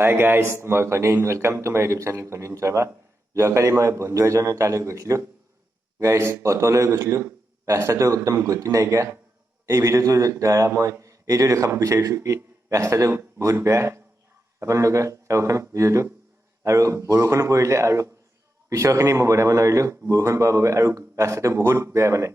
হাই guys, মই Khanin. Welcome to my YouTube channel Khanin Sharma. যোৱাকালি মই বন্ধু এজনৰ তালৈ গৈছিলোঁ। গাইজ, অটো লৈ গৈছিলোঁ। ৰাস্তাটো একদম গতি নাইকিয়া। এই ভিডিঅ'টোৰ দ্বাৰা মই এইটো দেখাব বিচাৰিছোঁ কি ৰাস্তাটো বহুত বেয়া। আপোনালোকে চাওকচোন ভিডিঅ'টো। আৰু বৰষুণো পৰিলে আৰু পিছৰখিনি মই বনাব নোৱাৰিলোঁ বৰষুণ পোৱাৰ বাবে, আৰু ৰাস্তাটো বহুত বেয়া মানে।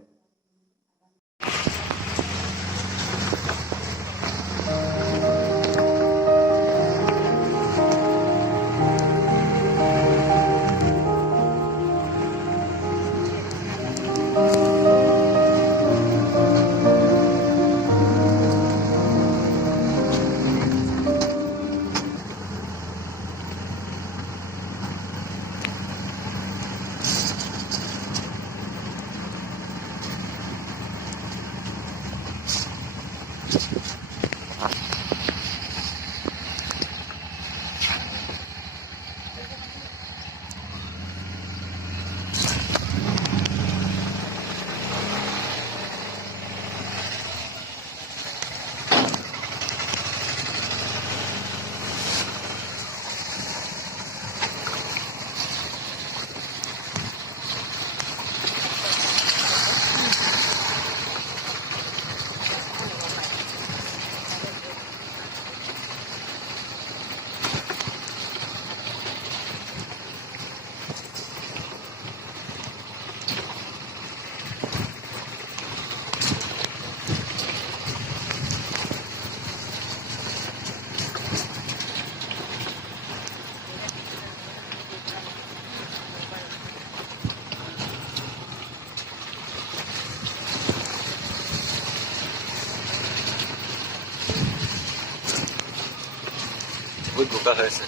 বহুত বোকা হৈ আছে।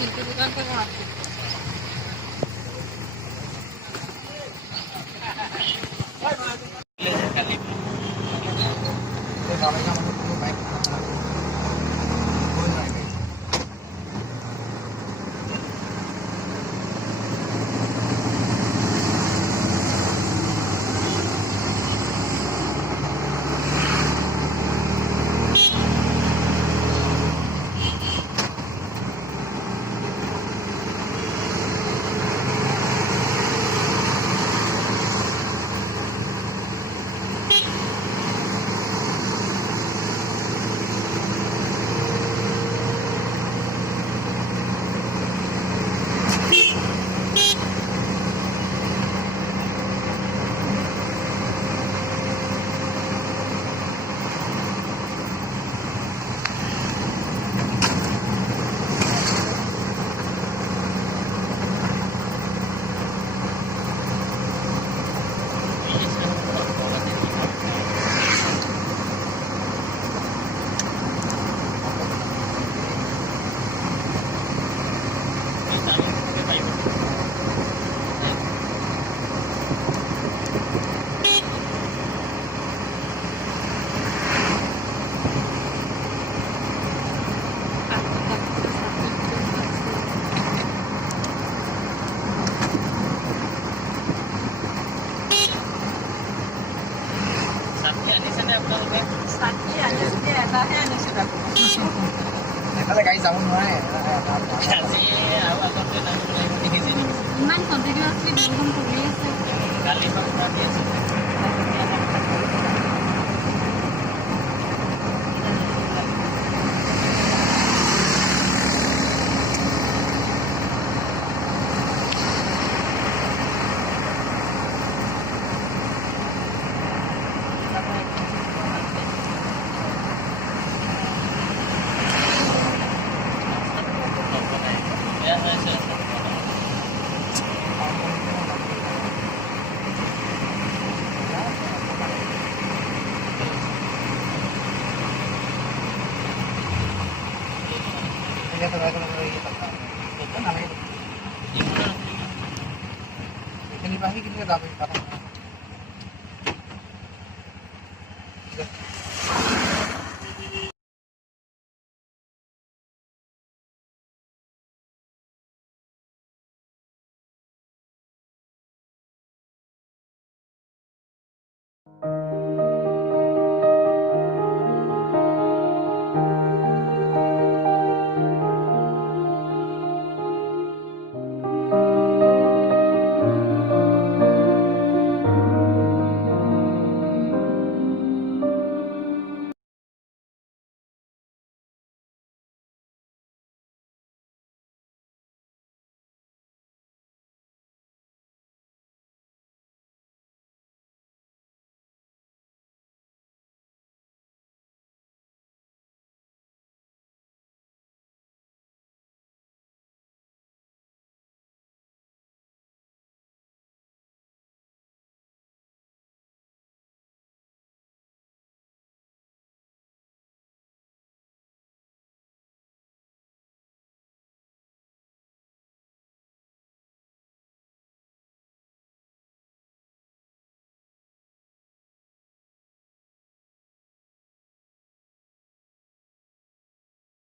pintu bukan kok. Kalau guys, kamu mulai. Iman continuously belum kuliah Kali ইয়াতে নালাগে এইখিনি পাহি কিন্তু যাবি